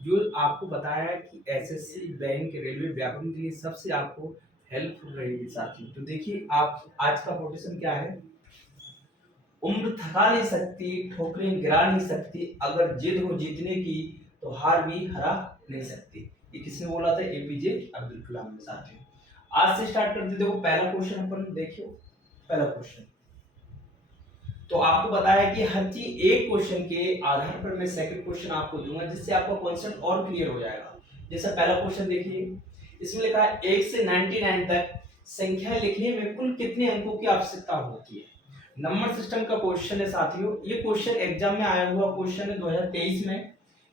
जो आपको बताया है कि एसएससी, बैंक, रेलवे, व्याकरण के लिए सबसे आपको हेल्पफुल रहेगी साथियों। तो देखिए आप आज का कोटेशन क्या है, उम्र थका नहीं सकती, ठोकरें गिरा नहीं सकती, अगर जिद हो जीतने की तो हार भी हरा नहीं सकती। ये किसने बोला था? एपीजे अब्दुल कलाम ने साथियों। आज से स्टार्ट करते, देखो पहला क्वेश्चन अपन देखियो। पहला क्वेश्चन तो आपको बताया कि हर चीज एक क्वेश्चन के आधार पर मैं सेकंड क्वेश्चन आपको दूंगा, जिससे आपका कॉन्सेप्ट और क्लियर हो जाएगा। जैसे पहला क्वेश्चन देखिए, इसमें लिखा है 1 से 99 तक संख्या लिखने में कुल कितने अंकों की आवश्यकता होती है। नंबर सिस्टम का क्वेश्चन है साथियों। ये क्वेश्चन एग्जाम में आया हुआ क्वेश्चन है 2023 में।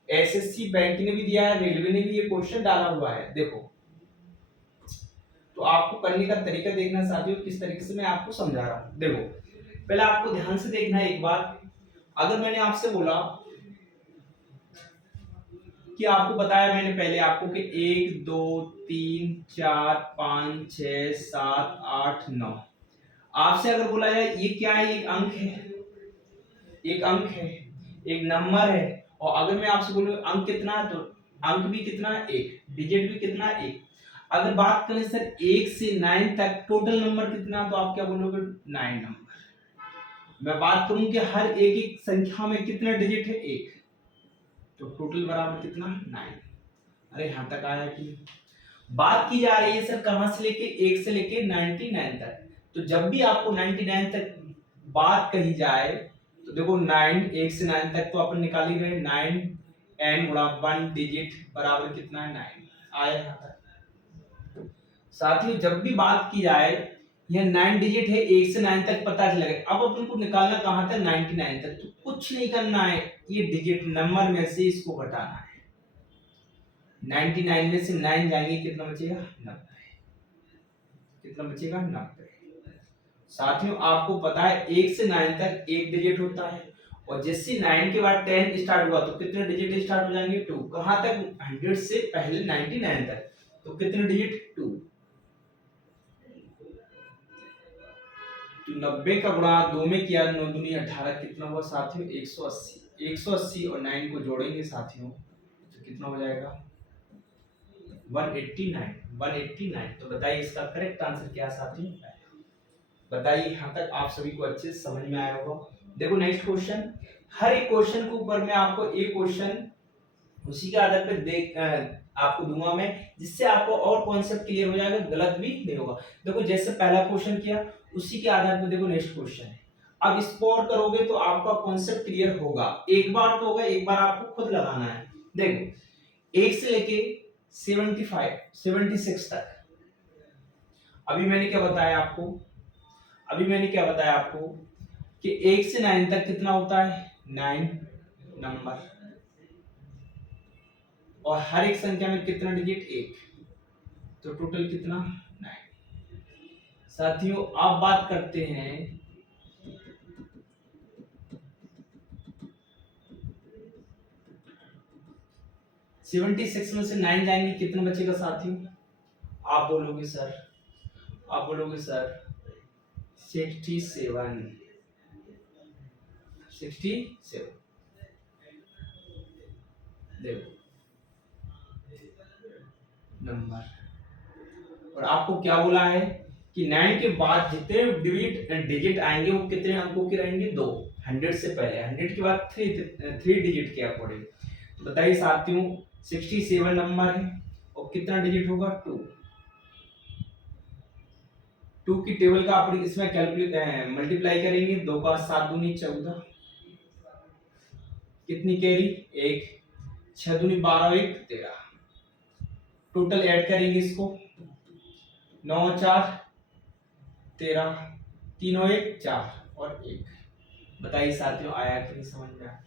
एसएससी बैंक ने भी दिया है, रेलवे ने भी ये क्वेश्चन डाला हुआ है। देखो तो आपको करने का तरीका देखना साथियों, किस तरीके से मैं आपको समझा रहा हूं। देखो पहले आपको ध्यान से देखना है एक बार। अगर मैंने आपसे बोला कि आपको बताया मैंने पहले आपको कि 1 2 3 4 5 6 7 8 9, आपसे अगर बोला जाए ये क्या है, एक अंक है, एक अंक है, एक नंबर है। और अगर मैं आपसे बोलूं अंक कितना है, तो अंक भी कितना है, एक, डिजिट भी कितना है, एक। अगर बात करें सर 1 से 9 तक टोटल नंबर कितना, तो आप क्या बोलोगे? 9 नंबर। मैं बात करूं कि हर एक एक संख्या में कितना डिजिट है, एक, तो टोटल बराबर कितना, 9। अरे यहां तक आया कि बात की जा रही है सर कहां से लेके, 1 से लेके 99 तक। तो जब भी आपको 99 तक बात कही जाए तो देखो 9, 1 से 9 तक तो अपन निकाल ही गए। 9 n गुणा 1 डिजिट बराबर कितना है, 9 आया यहां तक। साथियों जब भी बात की जाए, यह 9 डिजिट है, 1 से 9 तक पता चलेगा। अब अपन को निकालना कहां तक, 99 तक। तो कुछ नहीं करना है, ये डिजिट नंबर में से इसको घटाना है। 99 में से 9 जाएंगे, कितना बचेगा, 90। कितना बचेगा, 90। साथियों आपको पता है 1 से 9 तक एक डिजिट होता है, और जैसे 9 के बाद 10 स्टार्ट हुआ तो कितने डिजिट स्टार्ट हो जाएंगे, 2। कहां तक, 100 से पहले 99 तक, तो कितने डिजिट, 2। तो 90 का गुणा 2 में किया, 9 दूनी 18, कितना हुआ साथियों, 180। 180 और 9 को जोड़ेंगे साथियों तो कितना हो जाएगा, 189। 189। तो बताइए इसका करेक्ट आंसर क्या है साथियों, बताइए। यहां तक आप सभी को अच्छे से समझ में आया होगा। देखो नेक्स्ट क्वेश्चन, हर एक क्वेश्चन के ऊपर मैं आपको एक क्वेश्चन उसी के आधार पर आपको दूंगा मैं, जिससे आपको और कॉन्सेप्ट क्लियर हो जाएगा, गलत भी नहीं होगा। देखो जैसे पहला क्वेश्चन किया, उसी के आधार पर देखो नेक्स्ट क्वेश्चन है। अब इसको और करोगे तो आपका कॉन्सेप्ट क्लियर होगा। एक बार तो होगा, एक बार आपको खुद लगाना है। देखो 1 से लेके 75 76 तक, अभी मैंने क्या बताया आपको, अभी मैंने क्या बताया आपको कि 1 से 9 तक कितना होता है, 9 नंबर, और हर एक संख्या में कितना डिजिट, एक, तो टोटल कितना, 9। साथियों आप बात करते हैं 76 में से 9 जाएंगे, कितना बचेगा साथियों, आप बोलोगे सर, आप बोलोगे सर 67। 67 देखो नंबर, और आपको क्या बोला है कि 9 के बाद जितने डिजिट आएंगे वो कितने अंकों के रहेंगे, 2। 100 से पहले, 100 के बाद 3 डिजिट के अकॉर्डिंग। तो बताइए साथियों 67 नंबर है, और कितना डिजिट होगा, 2। 2 की टेबल का आप इसमें कैलकुलेट मल्टीप्लाई करेंगे, 2 का 7 दूनी 14, कितनी कैरी, 1, 6 दूनी 12, 1 13। टोटल ऐड करेंगे इसको, 9 4 13, 3 और 1 4 और 1। बताइए साथियों आया कि नहीं समझ में आया?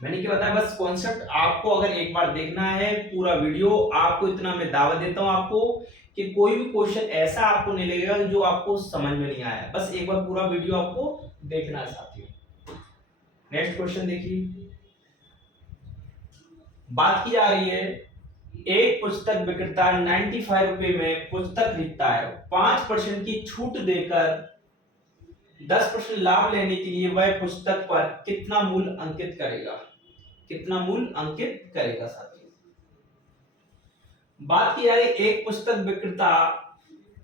मैंने क्या बताया, बस कॉन्सेप्ट आपको अगर एक बार देखना है पूरा वीडियो, आपको इतना मैं दावा देता हूं आपको कि कोई भी क्वेश्चन ऐसा आपको नहीं लगेगा जो आपको समझ में नहीं आया। बस एक बार पूरा वीडियो आपको देखना है साथियों। नेक्स्ट क्वेश्चन देखिए, बात की जा रही है एक पुस्तक विक्रेता 95 रुपए में पुस्तक लिखता है, 5% की छूट देकर 10% लाभ लेने के लिए वह पुस्तक पर कितना मूल्य अंकित करेगा। कितना मूल्य अंकित करेगा साथियों। बात की जा रही, एक पुस्तक विक्रेता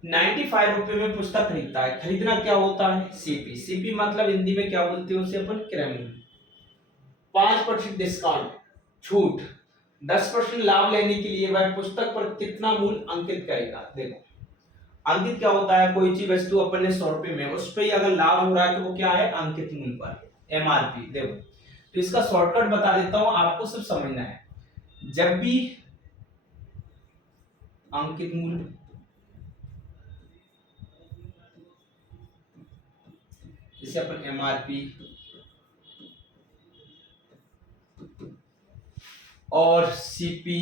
95 रुपए में पुस्तक खरीदता है। खरीदना क्या होता है? सीपी। सीपी मतलब हिंदी में क्या बोलते हैं उसे अपन? क्रय मूल्य। 5% डिस्काउंट, छूट, 10% लाभ लेने के लिए वह पुस्तक पर कितना मूल्य अंकित करेगा। देखो अंकित क्या होता है? कोई चीज वस्तु अपन ने 100 रुपए में, उस पर अगर लाभ हो रहा है तो वो क्या है? अंकित मूल्य पर, एमआरपी। देखो तो इसका शॉर्टकट बता देता हूं, आपको सिर्फ समझना है। जब भी अंकित मूल्य जिसे अपन एमआरपी और सीपी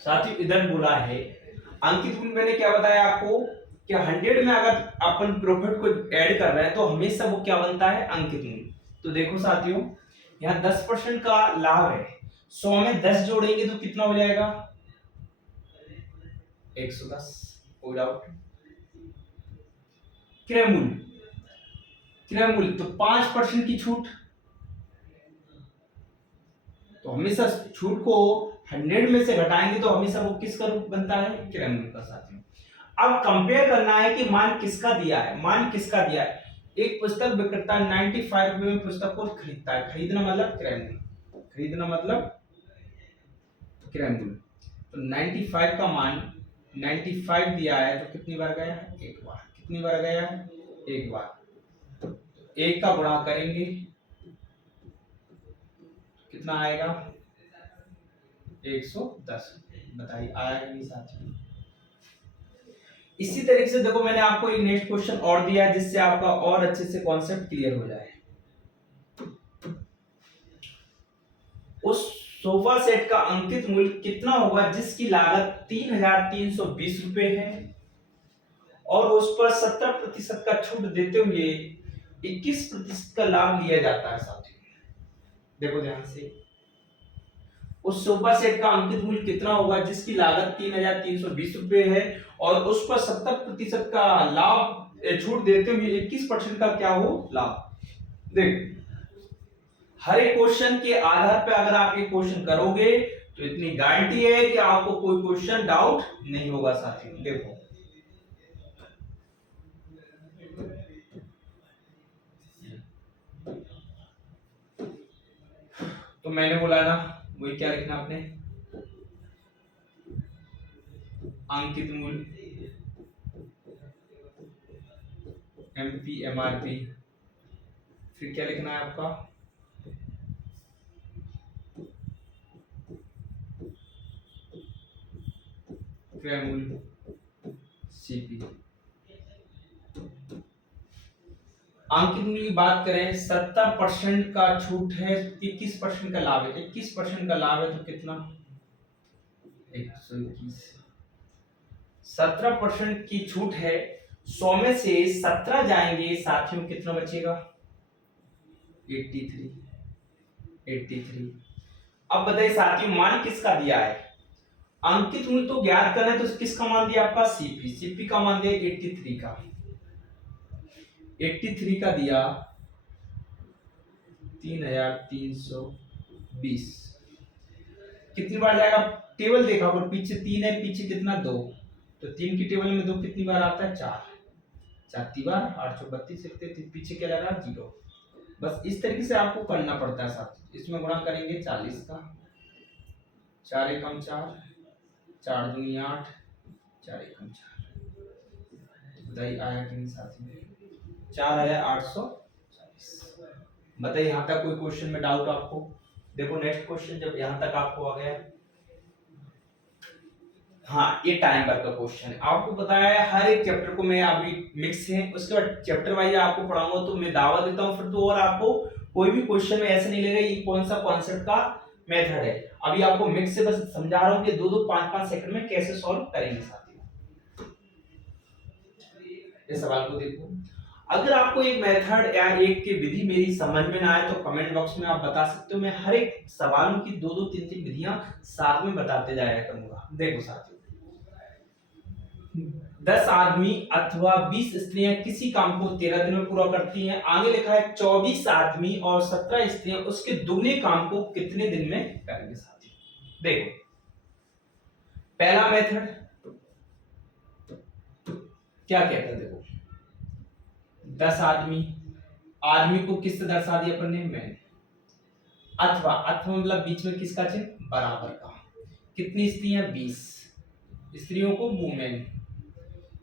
साथियों इधर बोला है अंकित मूल्य। मैंने क्या बताया आपको कि 100 में अगर अपन प्रॉफिट को ऐड कर रहे हैं तो हमेशा वो क्या बनता है? अंकित मूल्य। तो देखो साथियों यहाँ 10% का लाभ है, 100 में 10 जोड़ेंगे तो कितना हो जाएगा? 110। कोई डाउट? क्रय मूल्य, क्रय मूल्य तो 5% की छूट, तो हमेशा छूट को 100 में से घटाएंगे तो हमेशा वो किसका रूप बनता है? क्रय मूल्य का साथियों। अब कंपेयर करना है कि मान किसका दिया है, मान किसका दिया है। एक पुस्तक विक्रेता 95 रुपए में पुस्तक को खरीदता है। खरीदना मतलब क्रय मूल्य, खरीदना मतलब क्रय मूल्य। तो 95 का मान 95 दिया है तो कितनी बार गया है? एक बार। कितनी बार गया है? एक बार। एक का गुणा करेंगे कितना आएगा? 110। बताइए आया कि नहीं साथियों? इसी तरीके से देखो मैंने आपको एक नेक्स्ट क्वेश्चन और दिया है जिससे आपका और अच्छे से कॉन्सेप्ट क्लियर हो जाए। उस सोफा सेट का अंकित मूल्य कितना होगा जिसकी लागत 3320 रुपए है और उस पर 70% का छूट देते हुए 21% का लाभ लिया जाता है साथियों। देखो ध्यान से, उस सोफा सेट का अंकित मूल्य कितना होगा जिसकी लागत 3320 रुपए है और उस पर 70% का लाभ छूट देते हुए 21% का क्या हो? लाभ। देख हर एक क्वेश्चन के आधार पे अगर आप एक क्वेश्चन करोगे तो इतनी गारंटी है कि आपको कोई क्वेश्चन डाउट नहीं होगा साथियों। देखो तो मैंने बोला ना वही क्या लिखना आपने? अंकित मूल्य एमपी एमआरपी, फिर क्या लिखना है आपका? क्रय मूल्य सीपी। अंकित मूल्य की बात करें 70% का छूट है, 21% का लाभ है। 21% का लाभ है तो कितना? 121। 17% की छूट है, 100 में से 17 जाएंगे साथियों कितना बचेगा? 83। 83। अब बताइए साथियों मान किसका दिया है? अंकित मूल्य तो ज्ञात करना है तो किसका मान दिया आपका? सीपी। सीपी का मान दिया 83 का। 83 का दिया 3320। कितनी बार जाएगा? टेबल देखा पर पीछे 3 है, पीछे कितना? 2। तो 3 की टेबल में 2 कितनी बार आता है? 4। 4 बार 832 लिखते थे, पीछे क्या लगा? 0। बस इस तरीके से आपको करना पड़ता है साथ। इसमें गुणा करेंगे 40 का, 4 एकम 4, 4 दूनी 8, 4 एकम 4। बताइए आया कि नहीं साथी? 4840। बताइए यहाँ तक कोई क्वेश्चन में डाउट आपको? देखो नेक्स्ट क्वेश्चन जब यहाँ तक आपको आ गया, हाँ ये टाइम वर्क का क्वेश्चन है। आपको बताया है हर एक चैप्टर को मैं अभी मिक्स है, उसके बाद चैप्टर वाइज आपको पढ़ाऊंगा तो मैं दावा देता हूँ फिर तो और आपको कोई भी क्वेश्चन में ऐसे नहीं लगेगा ये कौन सा कॉन्सेप्ट का मेथड है। अभी आपको मिक्स से बस समझा रहा हूँ कि 2-2 5-5 सेकंड में कैसे सॉल्व करेंगे साथियों। इस सवाल को देखो, अगर आपको एक मेथड या एक की विधि मेरी समझ में ना आए तो कमेंट बॉक्स में आप बता सकते हो। मैं हर एक सवालों की 2-2 3-3 विधियां साथ में बताते जाया करूंगा। देखो साथियों 10 आदमी अथवा 20 स्त्रियां किसी काम को 13 दिन में पूरा करती हैं। आगे लिखा है 24 आदमी और 17 स्त्रियां उसके दुगने काम को कितने दिन में करेंगे साथियों। देखो पहला मेथड क्या कहता है, देखो 10 आदमी, आदमी को किससे दर्शा दिया अपन ने, मैन, अथवा, अथवा मतलब बीच में किसका चिन्ह, बराबर का, कितनी स्त्रियां 20 स्त्रियों को वुमेन,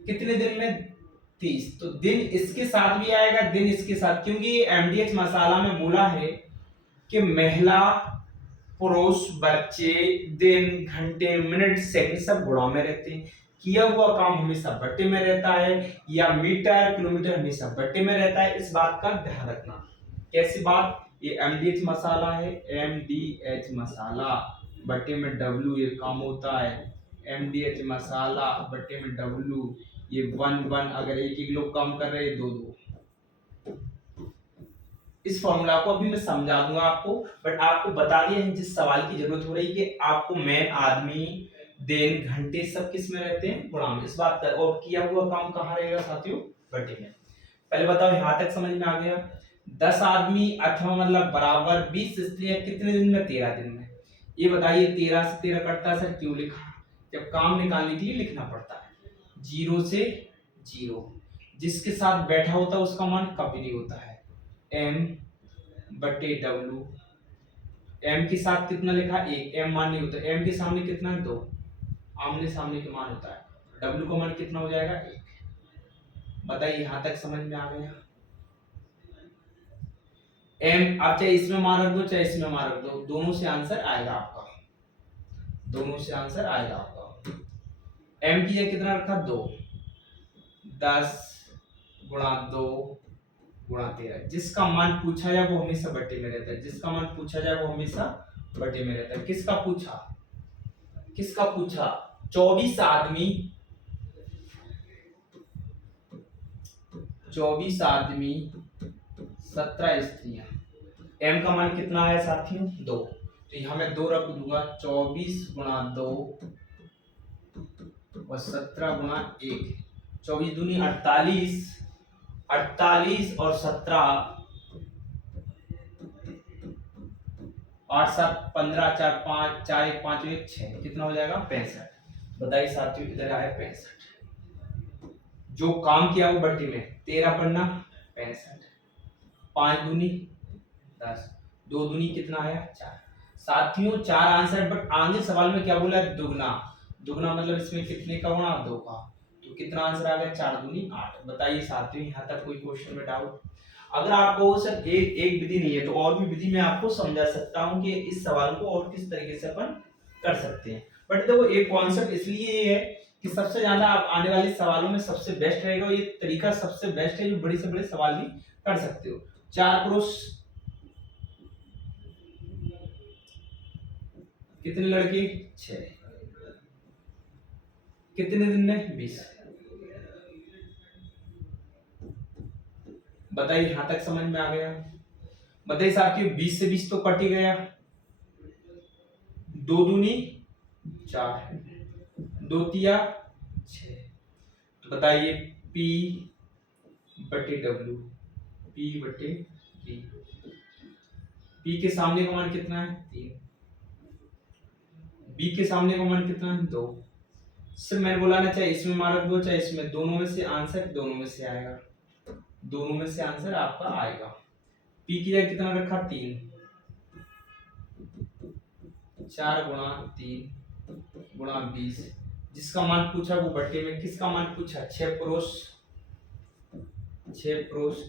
कितने दिन में 30, तो दिन इसके साथ भी आएगा, दिन इसके साथ, क्योंकि एमडीएच मसाला में बोला है कि महिला पुरुष बच्चे दिन घंटे मिनट सेकंड सब गुणा में रहते हैं, किया हुआ काम हमेशा बट्टे में रहता है, या मीटर किलोमीटर हमेशा बट्टे में रहता है। इस बात का ध्यान रखना। कैसी बात, ये एमडीएच मसाला है, एमडीएच मसाला बट्टे में डब्ल्यू ये काम होता है, एमडीएच मसाला बट्टे में डब्ल्यू, ये 1 अगर एक लोग काम कर रहे हैं 2 इस फॉर्मूला को अभी मैं समझा दूंगा आपको, बट आपको बता दिया है जिस सवाल की जरूरत हो रही है कि आपको मैन, आदमी, दिन, घंटे सब किस में रहते हैं, गुणा में। इस बात का, और किया हुआ काम कहाँ रहेगा साथियों, बटे में। पहले बताओ यहां तक समझ में आ गया। 10 आदमी अथवा मतलब बराबर 20 स्त्रियां कितने दिन में, 13 दिन में। ये बताइए 13 से 13 कटता है सर, क्यों लिखा, जब काम निकालने के लिए लिखना पड़ता है। 0 से 0 जिसके साथ बैठा होता है उसका मान कभी नहीं होता है, m बटे w, m के साथ कितना लिखा, 1, m मान नहीं होता, m के सामने कितना है, 2, आमने सामने के मान होता है, w का मान कितना हो जाएगा, 1। बताइए यहां तक समझ में आ गया। m आप चाहे इसमें मान रख दो चाहे इसमें मान रख दो, दोनों से आंसर आएगा आपका, दोनों से आंसर आएगा आपका। m की जगह कितना रखा, 2, 10 गुणा 2 गुणा 13, जिसका मान पूछा जाए वो हमेशा बटे में रहता है, जिसका मान पूछा जाए वो हमेशा बटे में रहता है। किसका पूछा, किसका पूछा, 24 आदमी, 24 आदमी 17 स्त्रियां, m का मान कितना है साथियों, 2, तो यहां मैं 2 रख दूंगा, 24 गुणा 2 और 17 गुणा 1, 24 दूनी 48, 48 और 17, 8 7 15, 4 5 4 1 5 1 6, कितना हो जाएगा, 65। बताइए साथियों इधर आया 65, जो काम किया वो बट्टी में, 13 पन्ना 65, 5 दूनी 10, 2 दूनी कितना आया, 4। साथियों 4 आंसर, बट आगे सवाल में क्या बोला है, दुगना, दुगना मतलब इसमें कितने का गुणा, 2 का, तो कितना आंसर आ गया, 4 दूनी 8। बताइए साथियों यहाँ तक कोई क्वेश्चन में डाउट। अगर आपको सर एक विधि नहीं है तो और भी विधि मैं आपको समझा सकता हूँ कि इस सवाल को और किस तरीके से अपन कर सकते हैं। बट देखो एक कॉन्सेप्ट इसलिए ये है कि सबसे ज्यादा आप आने वाले सवालों में सबसे बेस्ट रहेगा, ये तरीका सबसे बेस्ट है जो बड़े से बड़े सवाल भी कर सकते हो। 4 पुरुष, कितने लड़के, 6, कितने दिन में, 20। बताइए यहां तक समझ में आ गया। बताइए साथियों 20 से 20 तो कट ही गया, 2 दूनी 4, 2 तिया 6, तो बताइए P बटे W, P बटे P, P के सामने का मान कितना है, 3, B के सामने का मान कितना है, 2। सिर्फ मैंने बोला ना चाहे इसमें मार्क दो चाहे इसमें, दोनों में से आंसर, दोनों में से आएगा, दोनों में से आंसर आपका आएगा। P की जगह कितना रखा, 3, 4 गुणा 3 गुणा 20, जिसका मान पूछा वो बट्टे में, किसका मान पूछा, 6 पुरुष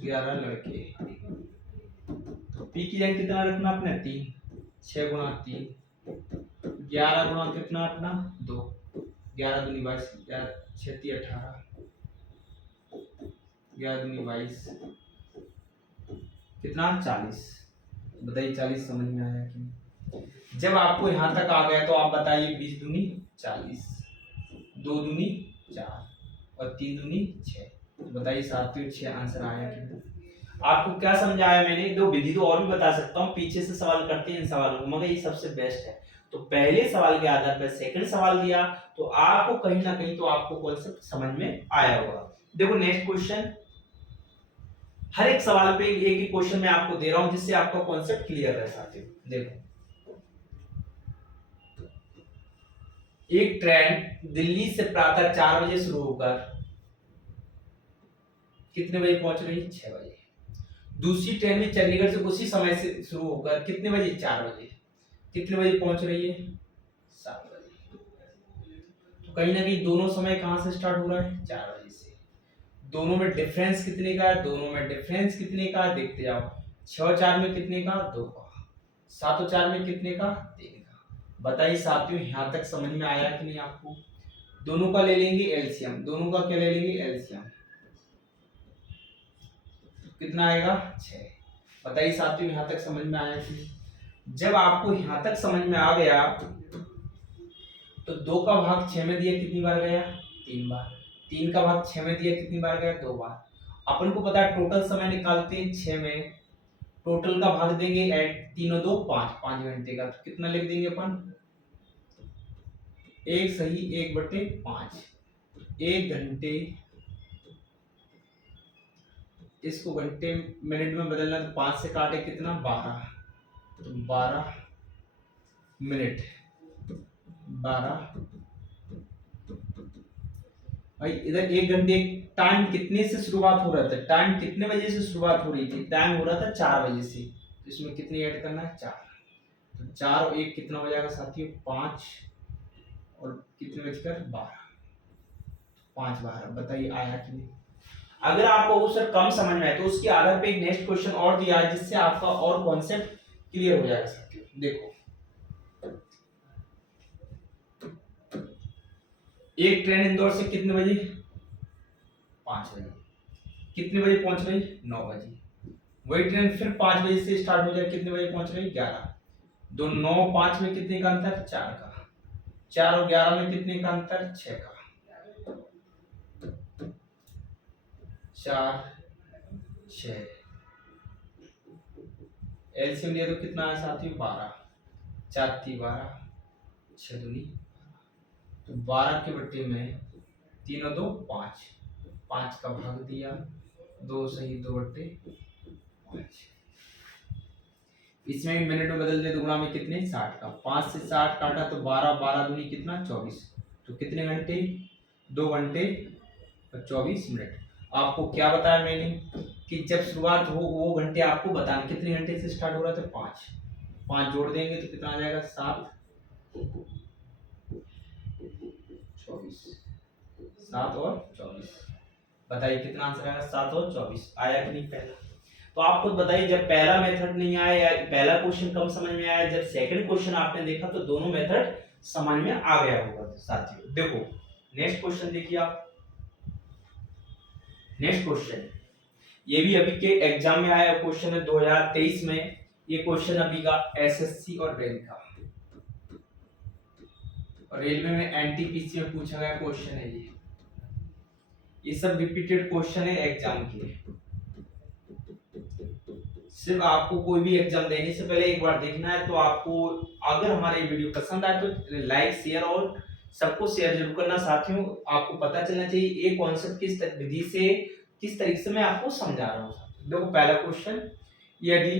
11 लड़के, तो P की जगह कितना रखना अपने, 3, 6 गुणा 3, 11 गुणा कितना अपना, 2, 11 दूनी 22, 6 3 18, 11 दूनी 22, कितना 40। बताइए 40 समझ में आया कि जब आपको यहां तक आ गया तो आप बताइए 20 दूनी 40, 2 दूनी 4 और 3 दूनी 6, तो बताइए साथियों 6 आंसर आया कि। आपको क्या समझाया मैंने, दो विधि तो और भी बता सकता हूँ, पीछे से सवाल करते हैं इन सवालों को, मगर ये सबसे बेस्ट है। तो पहले सवाल के आधार पर सेकंड सवाल दिया, तो आपको कहीं ना कहीं तो आपको कॉन्सेप्ट समझ में आया होगा। देखो नेक्स्ट क्वेश्चन, हर एक सवाल पे एक एक क्वेश्चन मैं आपको दे रहा हूं जिससे आपका कॉन्सेप्ट क्लियर रह साथियों। देखो, एक ट्रेन दिल्ली से प्रातः 4 बजे शुरू होकर कितने बजे पहुंच रही है? 6 बजे। दूसरी ट्रेन भी चंडीगढ़ से उसी समय से शुरू होकर कितने बजे? 4 बजे। कितने बजे पहुंच रही है? 7 बजे। तो कहीं ना कहीं दोनों समय कहां से स्टार्ट हो रहा है? 4 बजे से। दोनों में डिफरेंस कितने का है? दोनों में डिफरेंस कितने का है? देखते जाओ। 6 और 4 में कितने का? 2 का। 7 और 4 में कितने का? 3 का। बताइए साथियों, यहां तक समझ में आया कि नहीं आपको? दोनों का ले लेंगे एलसीएम। दोनों का क्या ले लेंगे? एलसीएम। कितना आएगा? 6। बताइए साथियों, यहां तक समझ में आया कि? जब आपको यहां तक समझ में आ गया तो 2 का भाग 6 में दिया कितनी बार गया? 3 बार। 3 का भाग 6 में दिया कितनी बार गया? 2 बार। अपन को पता है टोटल समय निकालते हैं 6 में, टोटल का भाग देंगे ऐड 3 और 2 5, 5 घंटे का। तो कितना लिख देंगे अपन? 1 सही 1/5। 1 घंटे, इसको घंटे मिनट में बदलना तो 5 से काटे कितना? 12। तो 12 मिनट, 12। भाई इधर 1 घंटे टाइम कितने से शुरुआत हो रहा था? टाइम कितने बजे से शुरुआत हो रही थी? टाइम हो रहा था 4 बजे से। तो इसमें कितनी ऐड करना है? 4। तो 4 और 1 कितना हो जाएगा साथियों? 5। और कितने बजकर? 12। 5 12। बताइए आया कि नहीं? अगर आपको वो सर कम समझ में आए तो उसके आधार पे एक नेक्स्ट क्वेश्चन और दिया है जिससे आपका और कॉन्सेप्ट क्लियर हो जाएगा साथियों। देखो, एक ट्रेन इंदौर से कितने बजे? 5 बजे। कितने बजे पहुंच रही? 9 बजे। वही ट्रेन फिर 5 बजे से स्टार्ट हो जाए, कितने बजे पहुंच रही? 11। दो 9 5 में कितने का अंतर? 4 का। 4 और 11 में कितने का अंतर? 6 का। 4 6। एलसीएम लिया तो कितना आया साथियों? 12। 4 3 12, 6 दूनी। तो 12 के बट्टे में 3 और 2 5, 5 का भाग दिया, 2 सही 2/5। इसमें भी मिनट में बदल दे तो गुणा में कितने? 60 का। 5 से 60 काटा तो 12, 12 दूनी कितना? 24। तो कितने घंटे? 2 घंटे और 24 मिनट। आपको क्या बताया मैंने कि जब शुरुआत हो वो घंटे आपको बताना, कितने घंटे से स्टार्ट हो रहा था? 5। 5 जोड़ देंगे तो कितना आ जाएगा? 7 24। 7 और 24। बताइए कितना आंसर आएगा? 7 और 24। आया कि नहीं पहला? तो आप खुद बताइए, जब पहला मेथड नहीं आया या पहला क्वेश्चन कम समझ में आया, जब सेकंड क्वेश्चन आपने देखा तो दोनों मेथड समझ में आ गया होगा साथियों। देखो नेक्स्ट क्वेश्चन देखिए आप। नेक्स्ट क्वेश्चन ये भी अभी के एग्जाम में आया क्वेश्चन है 2023 में। ये क्वेश्चन अभी का एसएससी और रेल का, और रेलवे में एनटीपीसी में पूछा गया क्वेश्चन है ये सब रिपीटेड क्वेश्चन है एग्जाम के। सिर्फ आपको कोई भी एग्जाम देने से पहले एक बार देखना है। तो आपको अगर हमारा ये वीडियो पसंद आए तो लाइक शेयर और सबको शेयर जरूर करना साथियों। आपको पता चलना चाहिए ये कॉन्सेप्ट किस विधि से, किस तरीके से मैं आपको समझा रहा हूँ। देखो पहला क्वेश्चन, यदि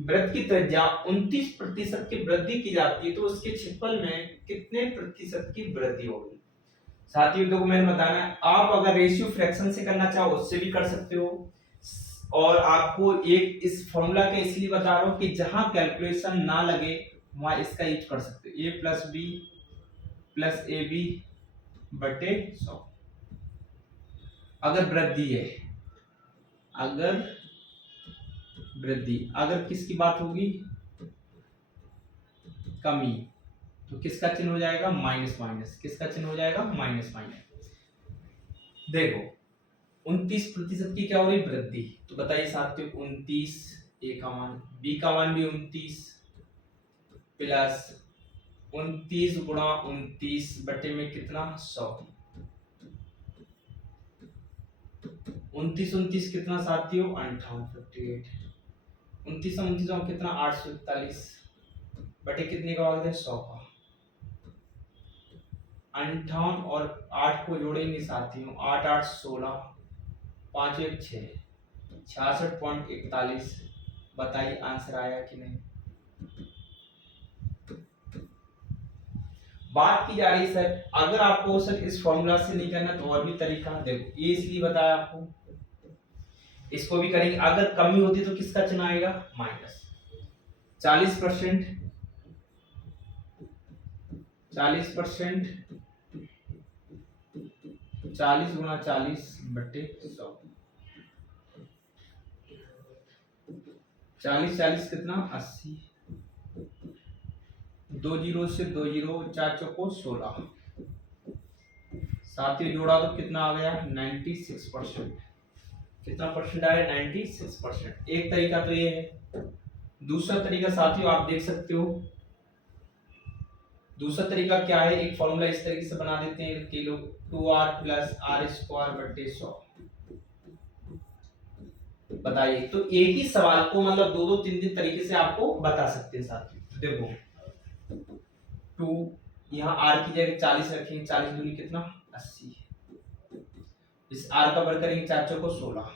वृत्त की त्रिज्या 29% की वृद्धि की जाती है तो उसके क्षेत्रफल में कितने प्रतिशत की वृद्धि होगी? साथियों देखो मैंने बताना है, आप अगर रेशियो फ्रैक्शन से करना चाहो उससे भी कर सकते हो। और आपको एक इस फॉर्मूला के इसलिए बता रहा हूं कि जहां कैलकुलेशन ना लगे वहां इसका यूज कर सकते हो। a plus B plus A B बटे 100। अगर वृद्धि है, अगर वृद्धि, अगर किसकी बात होगी? कमी, तो किसका चिन्ह हो जाएगा? Minus minus. किसका चिन्ह हो जाएगा? Minus minus. देखो 29% की क्या हो रही? वृद्धि। तो बताइए साथियों 29, ए का मान, बी का मान भी 29 प्लस 29 गुणा 29 बटे में कितना? 100। 29 29 कितना साथियों? 58। 29 29 कितना? 841 बटे कितने का भाग दे? 100 का। 58 और 8 को जोड़ेंगे साथियों, 8 8 16, 5 1 6, 66.41। बताइए आंसर आया कि नहीं। बात की जा रही है सर, अगर आपको सर इस फॉर्मूला से नहीं करना तो और भी तरीका देखो, ये इसलिए बताया आपको, इसको भी करेंगे। अगर कमी होती तो किसका चिन्ह आएगा, माइनस। 40%, 40%, 40 गुणा 40 बट्टे 100, 40 40 कितना 80, 2 जीरो से 2 जीरो, 4 चौको 16, साथ ही जोड़ा तो कितना आ गया 96%। कितना परसेंट आया 96%। एक तरीका तो ये है। दूसरा तरीका साथियों आप देख सकते हो, दूसरा तरीका क्या है, एक फॉर्मूला इस तरीके से बना देते हैं कि लोग 2r प्लस आर स्क्वायर बट्टे 100। बताइए, तो एक ही सवाल को मतलब दो दो तीन तीन तरीके से आपको बता सकते हैं साथियों। देखो 2, यहाँ r की जगह 40 रखेंगे, 40 दूनी कितना 80, इस r का वर्ग करेंगे 4 चौको 16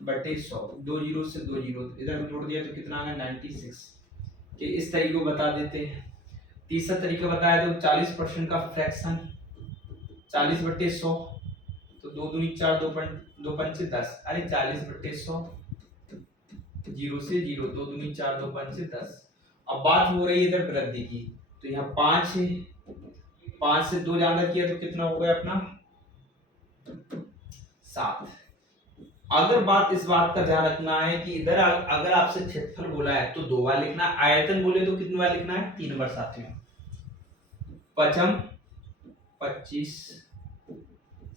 बटे 100, 2 जीरो से 2 जीरो इधर जोड़ दिया तो कितना आ गया 96 कि इस तरीके को बता देते हैं। तीसरा तरीका बताया तो 40% का फ्रैक्शन 40 बटे 100, तो 2 दूनी 4, 2 पंचे 10, अरे 40 बटे 100, जीरो से जीरो, 2 दूनी 4, 2 पंचे 10। अब बात हो रही है इधर वृद्धि की, तो यहाँ 5 है, 5 से 2 ज्यादा किया तो कितना हो गया अपना 7। अगर बात इस बात का ध्यान रखना है कि इधर अगर आपसे क्षेत्रफल बोला है तो 2 बार लिखना है, आयतन बोले तो कितनी बार लिखना है 3 बार साथियों। पचम 25,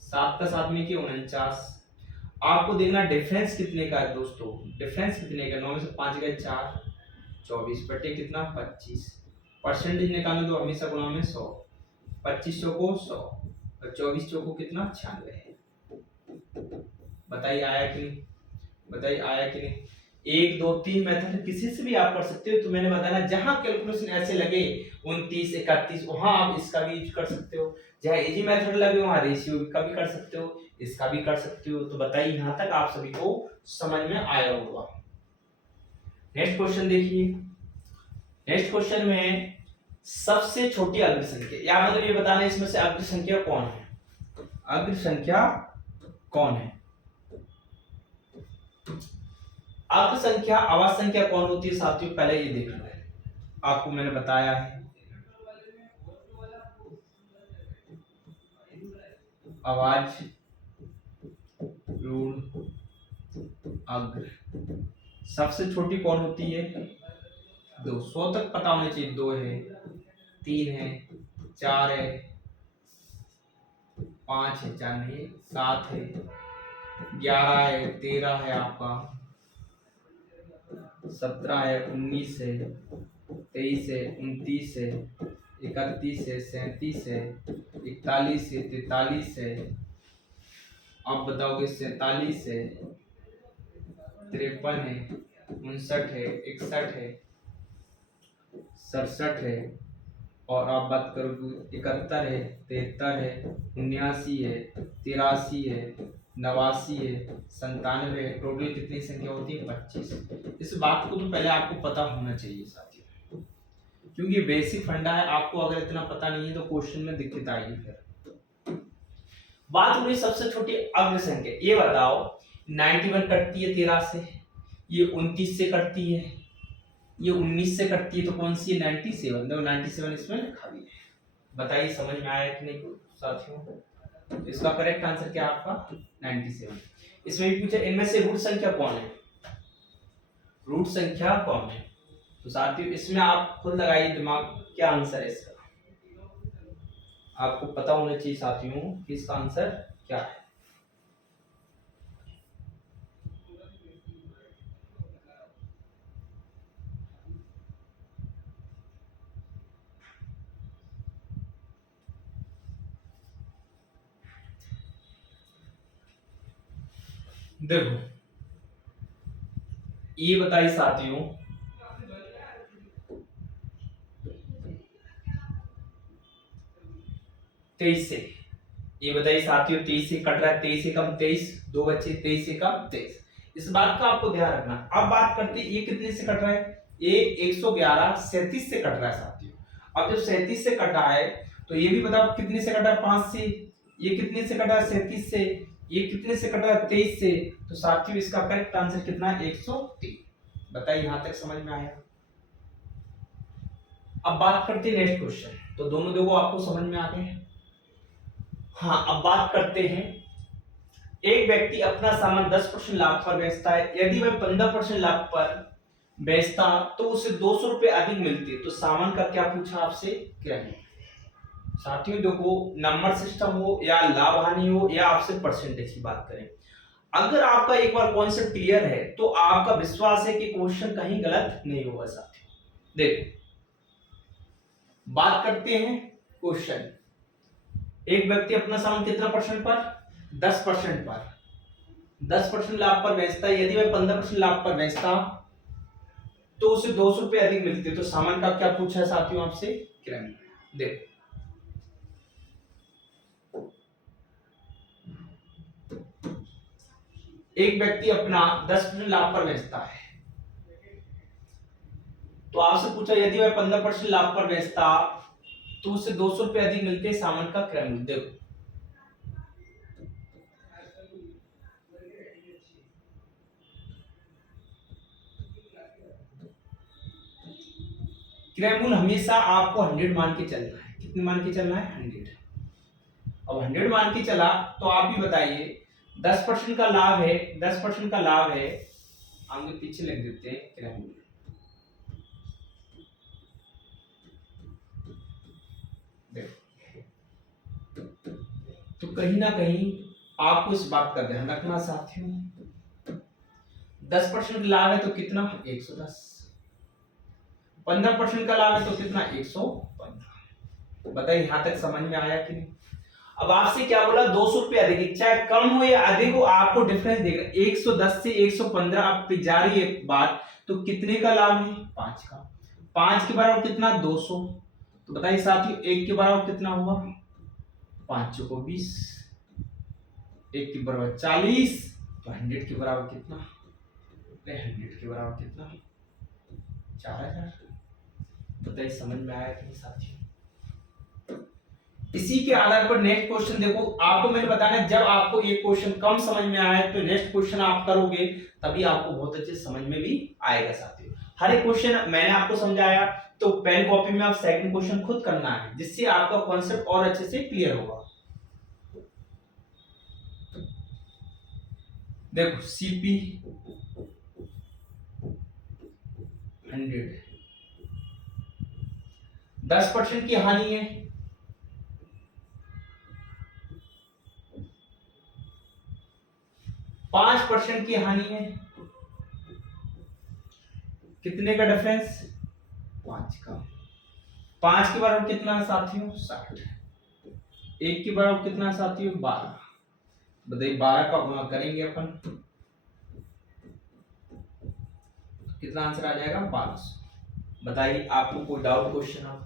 7 का 7 में 49। आपको देखना डिफरेंस कितने का है दोस्तों, डिफरेंस कितने का, 9 में से 5 गए 4, 24 बटे कितना 25। परसेंटेज निकालना तो हमेशा गुणा में 100, 25 चौको 100 और 24 चौको कितना 96 है। बताइए आया कि नहीं, बताइए आया कि नहीं। 1 2 3 मेथड किसी से भी आप कर सकते हो, तो मैंने बताया जहां कैलकुलेशन ऐसे लगे 29 31 वहां आप इसका भी यूज कर सकते हो, जहां इजी मेथड लगे वहां रेशियो का भी कर सकते हो, इसका भी कर सकते हो। तो बताइए यहां तक आप सभी को समझ में आया होगा। नेक्स्ट क्वेश्चन देखिए, नेक्स्ट क्वेश्चन में सबसे छोटी अग्र संख्या, या मतलब ये बताना है इसमें से अग्र संख्या कौन है, अग्र संख्या कौन है। अग्र संख्या आवाज संख्या कौन होती है साथियों, पहले ये देखना है, आपको मैंने बताया है आवाज ऋण अग्र। सबसे छोटी कौन होती है 2, 100 तक पता होना चाहिए, 2 है, 3 है, 4 है, 5 है, 4 नहीं 7 है, 11 है, 13 है, आपका 17 है, 19 है, 23 है, 29 है, 31 है, 37 है, 41 है, 43 है, आप बताओगे 47 है, 53 है, 59 है, 61 है, 67 है, और आप बात करोगे 71 है, 73 है, 79 है, 83 है, 89 है, 97 है, टोटल कितनी संख्या होती है 25। इस बात को तो पहले आपको पता होना चाहिए साथियों, क्योंकि बेसिक फंडा है, आपको अगर इतना पता नहीं है तो क्वेश्चन में दिक्कत आएगी। फिर बात हो रही सबसे छोटी अग्र संख्या, ये बताओ 91 कटती है 13 से, ये 29 से कटती है, ये 19 से कटती है, तो कौन सी है 97, देखो 97 इसमें लिखा भी है। बताइए समझ में आया कि नहीं साथियों। तो इसका करेक्ट आंसर क्या आपका 97। इसमें भी पूछा इनमें से रूट संख्या कौन है, रूट संख्या कौन है, तो साथियों इसमें आप खुद लगाइए दिमाग, क्या आंसर है इसका, आपको पता होना चाहिए साथियों कि इसका आंसर क्या है। देखो ये बताइए साथियों, 23 से। ये बताइए साथियों, 23 से कट रहा है, 23 से कम 23, दो बच्चे 23 से कम 23। इस बात का आपको ध्यान रखना। अब बात करते हैं ये कितने से कट रहा है, ये 111 37 से कट रहा है साथियों। अब जब 37 से कटा है तो ये भी बताओ कितने से कटा है, 5 से। ये कितने से कटा है, 37 से। ये कितने से कटा है, 23 से। तो साथियों इसका करेक्ट आंसर कितना है, 103। बताइए यहां तक समझ में आया। अब बात करते हैं नेक्स्ट क्वेश्चन। तो दोनों देखो आपको समझ में आ गए। हाँ, अब बात करते हैं, एक व्यक्ति अपना सामान 10% लाभ पर बेचता है, यदि वह 15% लाभ पर बेचता तो उसे 200 रुपए अधिक मिलते, तो सामान का क्या पूछा आपसे, क्या है। साथियों देखो, नंबर सिस्टम हो या लाभ हानि हो या आपसे परसेंटेज की बात करें, अगर आपका एक बार कॉन्सेप्ट क्लियर है तो आपका विश्वास है कि क्वेश्चन कहीं गलत नहीं होगा। साथियों देखो, बात करते हैं क्वेश्चन। एक व्यक्ति अपना सामान कितना परसेंट पर, 10% पर, 10% लाभ पर बेचता है, यदि वह 15% लाभ पर बेचता तो उसे 200 रुपए अधिक मिलते, तो सामान का क्या पूछा है साथियों आपसे, किराया। देखो एक व्यक्ति अपना 10% लाभ पर बेचता है, तो आपसे पूछा यदि वह 15% लाभ पर बेचता तो उसे 200 रुपए अधिक मिलते, सामान का क्रय मूल्य। देखो क्रय मूल्य हमेशा आपको 100 मान के चलना है। कितने मान के चलना है, 100। अब 100 मान के चला तो आप भी बताइए, 10% का लाभ है, 10% का लाभ है, हम पीछे लिख देते हैं क्रय मूल्य। तो कहीं ना कहीं आपको इस बात का ध्यान रखना साथियों, 10% लाभ है तो कितना, 110। 15% का लाभ है तो कितना, 115। बताइए यहां तक समझ में आया कि नहीं। अब आपसे क्या बोला, 200 रुपए अधिक, चाहे कम हो या अधिक हो आपको डिफरेंस देख रहे, 110 से 115 आप पे जा रही है बात, तो कितने का लाभ है, 5 का। 5 के बराबर कितना, 200। तो बताइए साथियों 1 के बराबर कितना हुआ, 5 चौको 20, 1 के बराबर 40, तो 100 के बराबर कितना, 100 के बराबर कितना, 4000। बताइए समझ में आया कि नहीं साथियों। इसी के आधार पर नेक्स्ट क्वेश्चन देखो, आपको मैंने बताना है, जब आपको एक क्वेश्चन कम समझ में आए तो नेक्स्ट क्वेश्चन आप करोगे तभी आपको बहुत अच्छे समझ में भी आएगा साथियों। हर एक क्वेश्चन मैंने आपको समझाया, तो पेन कॉपी में आप सेकंड क्वेश्चन खुद करना है, जिससे आपका कॉन्सेप्ट और अच्छे से क्लियर होगा। देखो सीपी 100, 10% की हानि है, 5% की हानि है, कितने का डिफरेंस, 5 का। 5 के बराबर कितना है साथियों, 60। 1 के बराबर कितना है साथियों, 12। बताइए 12 का गुणा करेंगे अपन, कितना आंसर आ जाएगा, 1200। बताइए आपको कोई डाउट क्वेश्चन आप,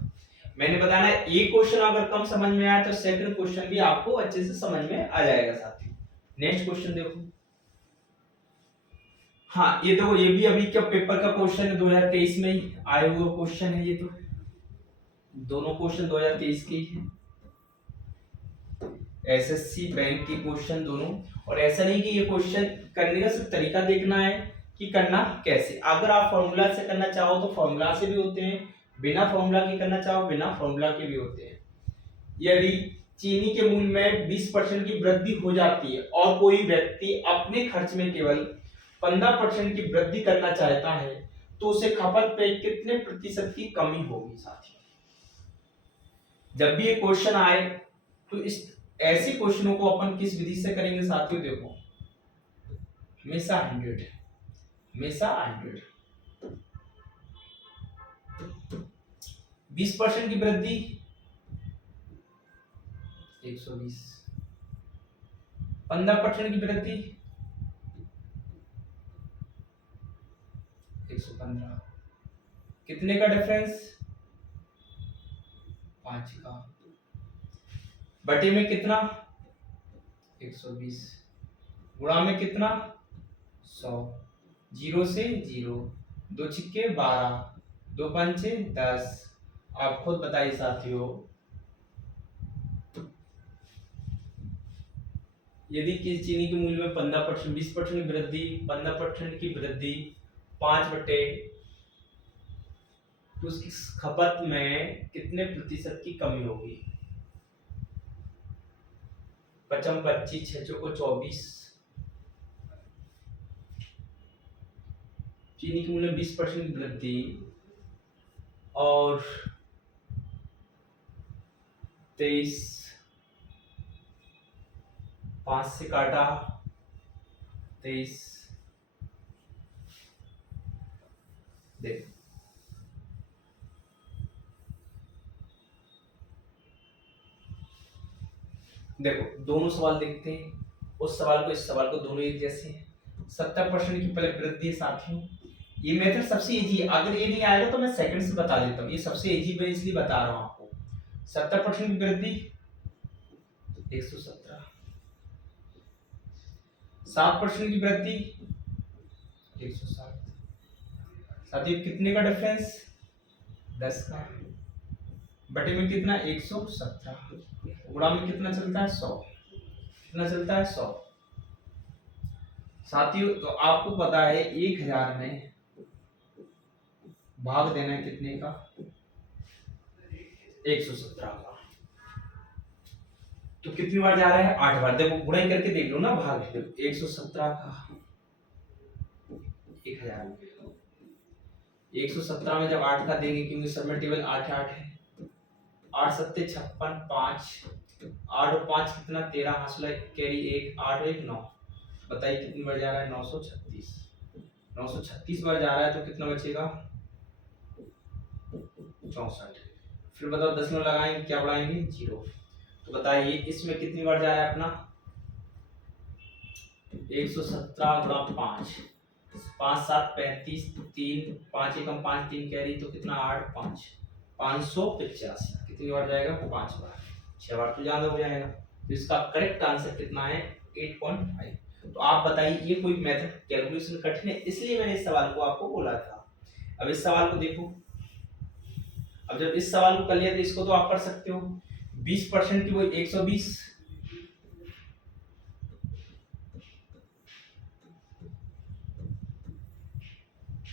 मैंने बताया ना, एक क्वेश्चन अगर कम समझ में आया तो सेकंड क्वेश्चन भी आपको अच्छे से समझ में आ जाएगा साथियों। नेक्स्ट क्वेश्चन देखो। हाँ ये देखो, ये भी अभी का पेपर का क्वेश्चन है, 2023 में ही आए हुए क्वेश्चन है ये। तो दोनों क्वेश्चन 2023 के ही हैं, एसएससी बैंक के क्वेश्चन दोनों। और ऐसा नहीं कि ये क्वेश्चन करने का सिर्फ तरीका देखना है कि करना कैसे, अगर आप फॉर्मूला से करना चाहो तो फॉर्मूला से भी होते हैं, बिना फॉर्मूला के करना चाहो बिना फॉर्मूला के भी होते हैं। यदि चीनी के मूल्य में 20% की वृद्धि हो जाती है और कोई व्यक्ति अपने खर्च में केवल 15% की वृद्धि करना चाहता है, तो उसे खपत पे कितने प्रतिशत की कमी होगी साथियों। जब भी ये क्वेश्चन आए तो इस ऐसे क्वेश्चनों को अपन किस विधि से करेंगे साथियों, देखो हमेशा 100, हमेशा 100। 20% की वृद्धि 120, 15% की वृद्धि 115, कितने का डिफरेंस, 5 का। बटे में कितना 120, गुणा में कितना 100, 0 से 0, 2 छिक्के 12, 2 पंचे 10। आप खुद बताइए साथियों, यदि किसी चीनी के मूल्य में 15%, 20% की वृद्धि, 15% की वृद्धि 5 बटे, तो उसकी खपत में कितने प्रतिशत की कमी होगी? 55, 25, 6 को 24। चीनी के मूल्य में 20% की वृद्धि और 23, 5 से काटा 23, देखो देखो दोनों सवाल देखते हैं, उस सवाल को इस सवाल को, दोनों एक जैसे हैं। 70% की पहले वृद्धि है साथियों, ये मेथड सबसे इजी है। अगर ये नहीं आएगा तो मैं सेकंड से बता देता हूँ, ये सबसे इजी मैं इसलिए बता रहा हूँ आपको। 70% की वृद्धि 117, 7% की वृद्धि 160, साथियों कितने का डिफरेंस 10 का, बटे में कितना 117, गुणा में कितना चलता है 100, कितना चलता है 100। साथियों तो आपको पता है 1000 में भाग देना है कितने का 117 का, तो कितनी बार जा रहा है 8 बार। देखो गुणा करके देख लो ना, भाग है 117 का 1000 में, 117 में जब 8 का देंगे, क्योंकि सब में टेबल 8 8 है, 8 सत्ते 56, 5 8 और 5 कितना 13, हासिल कैरी 1, 8 1 9, बताइए कितनी बार जा रहा है 936, 936 बार जा रहा है, तो कितना बचेगा 64। फिर बताओ 10 में लगाएंगे क्या बढ़ाएंगे 0, तो बताइए इसमें कितनी बार जा रहा है अपना 117 गुणा 5, 5 7 35, 3 5 एकम 5 3 कैरी, तो कितना 8 5 585, कितनी बार जाएगा 5 बार, 6 बार तो ज्यादा हो जाएगा। तो इसका करेक्ट आंसर कितना है 8.5। तो आप बताइए ये कोई मेथड कैलकुलेशन कठिन है, इसलिए मैंने इस सवाल को आपको बोला था। अब इस सवाल को देखो, अब जब इस सवाल को कर लिया तो इसको तो आप कर सकते हो। 20% की वो 120,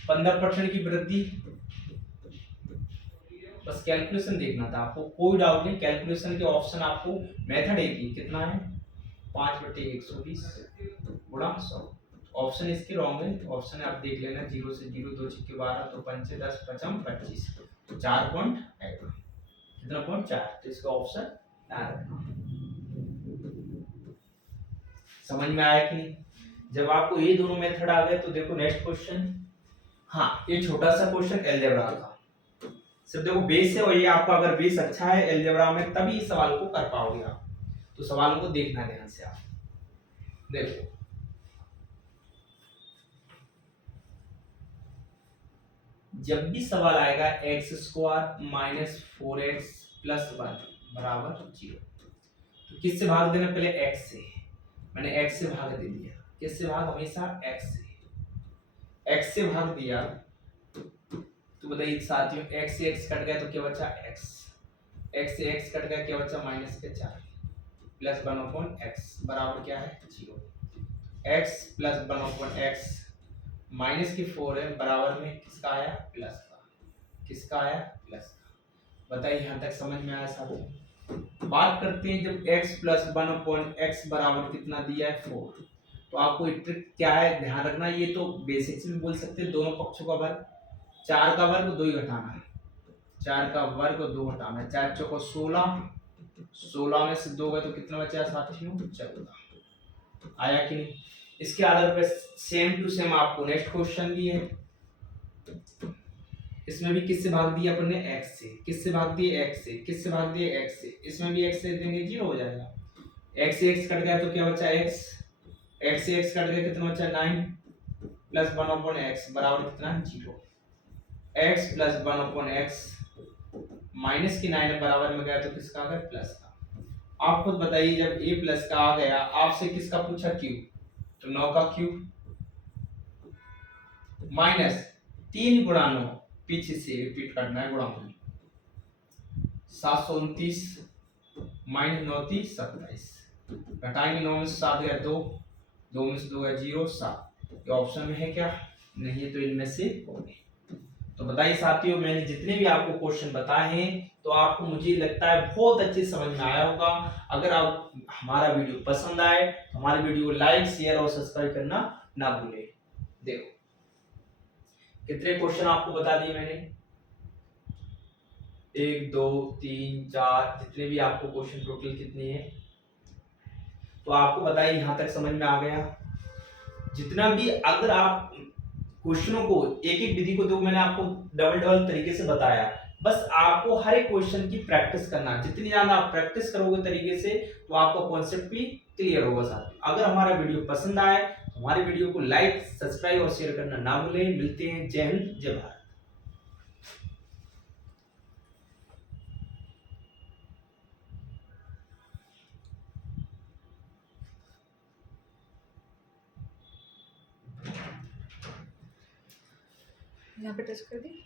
15% की वृद्धि, बस कैलकुलेशन देखना था आपको, कोई डाउट नहीं। कैलकुलेशन के ऑप्शन आपको मेथड एक ही, कितना है 5 बटे 120 गुणा 100। ऑप्शन इसके रॉन्ग है, ऑप्शन आप देख लेना 0 से 0, 2 छिक्के 12, तो 5 10 55 25, तो 4 पॉइंट आएगा, कितना पॉइंट 4, तो इसका ऑप्शन आ रहा है। समझ में आया कि नहीं? जब आपको ये दोनों मेथड आ गए तो देखो नेक्स्ट क्वेश्चन। हाँ ये छोटा सा क्वेश्चन अलजेब्रा का, सिर्फ देखो बेस है, और ये आपका अगर बेस अच्छा है अलजेब्रा में तभी इस सवाल को कर पाओगे आप, तो सवाल को देखना ध्यान से आप। देखो जब भी सवाल आएगा x² माइनस 4x प्लस 1 बराबर 0, तो किससे भाग देना, पहले x से, मैंने x से भाग दे दिया, किससे भाग, हमेशा x से, x से भाग दिया, तो बताइए साथियों x से x कट गया तो क्या बचा x, x से x कट गया क्या बचा माइनस के 4, प्लस 1/x बराबर क्या है 0, x प्लस 1/x माइनस की 4 है, बराबर में किसका आया प्लस का, किसका आया प्लस का। बताइए यहाँ तक समझ में आया साथियों? बात करते हैं जब x प्लस 1/x बराबर कितना दिया है 4, तो आपको ट्रिक क्या है ध्यान रखना, ये तो बेसिक्स में बोल सकते हैं, दोनों पक्षों का वर्ग, 4 का वर्ग 2 ही घटाना है, 4 का वर्ग 2 घटाना है, 4 चौको 16, 16 में से 2 गए तो कितना बचा साथियों 14, आया कि नहीं? इसके आधार पर सेम टू सेम आपको नेक्स्ट क्वेश्चन भी है, इसमें भी किससे भाग दिया अपन ने x से, किससे भाग दिए x से, किससे भाग दिए x से, इसमें भी x से देंगे 0 हो जाएगा, x से x कट गया तो क्या बचा x, x से x कट गया कितना बचा 9 प्लस 1/x बराबर कितना 0, x प्लस 1/x माइनस की 9 बराबर में गया तो किसका आ गया प्लस का, आप खुद बताइए, जब a प्लस का आ गया, आपसे किसका पूछा क्यूब, तो 9 का क्यूब माइनस 3 गुणा 9, पीछे से रिपीट करना है, गुणा 729 माइनस 9 3 27, घटाएंगे 9 में से 7 गया 2, 2 में से 2 गया 0 7, ये ऑप्शन में है क्या, नहीं है, तो इनमें से होंगे। तो बताइए साथियों, मैंने जितने भी आपको क्वेश्चन बताए हैं तो आपको मुझे लगता है बहुत अच्छे समझ में आया होगा। अगर आप हमारा वीडियो पसंद आए तो हमारे वीडियो को लाइक शेयर और सब्सक्राइब करना ना भूलें। देखो कितने क्वेश्चन आपको बता दिए मैंने, 1 2 3 4, जितने भी आपको क्वेश्चन टोटल कितने हैं, तो आपको बताइए यहां तक समझ में आ गया। जितना भी अगर आप क्वेश्चनों को एक एक विधि को जो मैंने आपको डबल डबल तरीके से बताया, बस आपको हर एक क्वेश्चन की प्रैक्टिस करना, जितनी ज्यादा आप प्रैक्टिस करोगे तरीके से तो आपका कॉन्सेप्ट भी क्लियर होगा। साथ अगर हमारा वीडियो पसंद आए तो हमारे वीडियो को लाइक सब्सक्राइब और शेयर करना ना भूलें। मिलते हैं, जय हिंद जय भारत। यहाँ पे टच कर दी।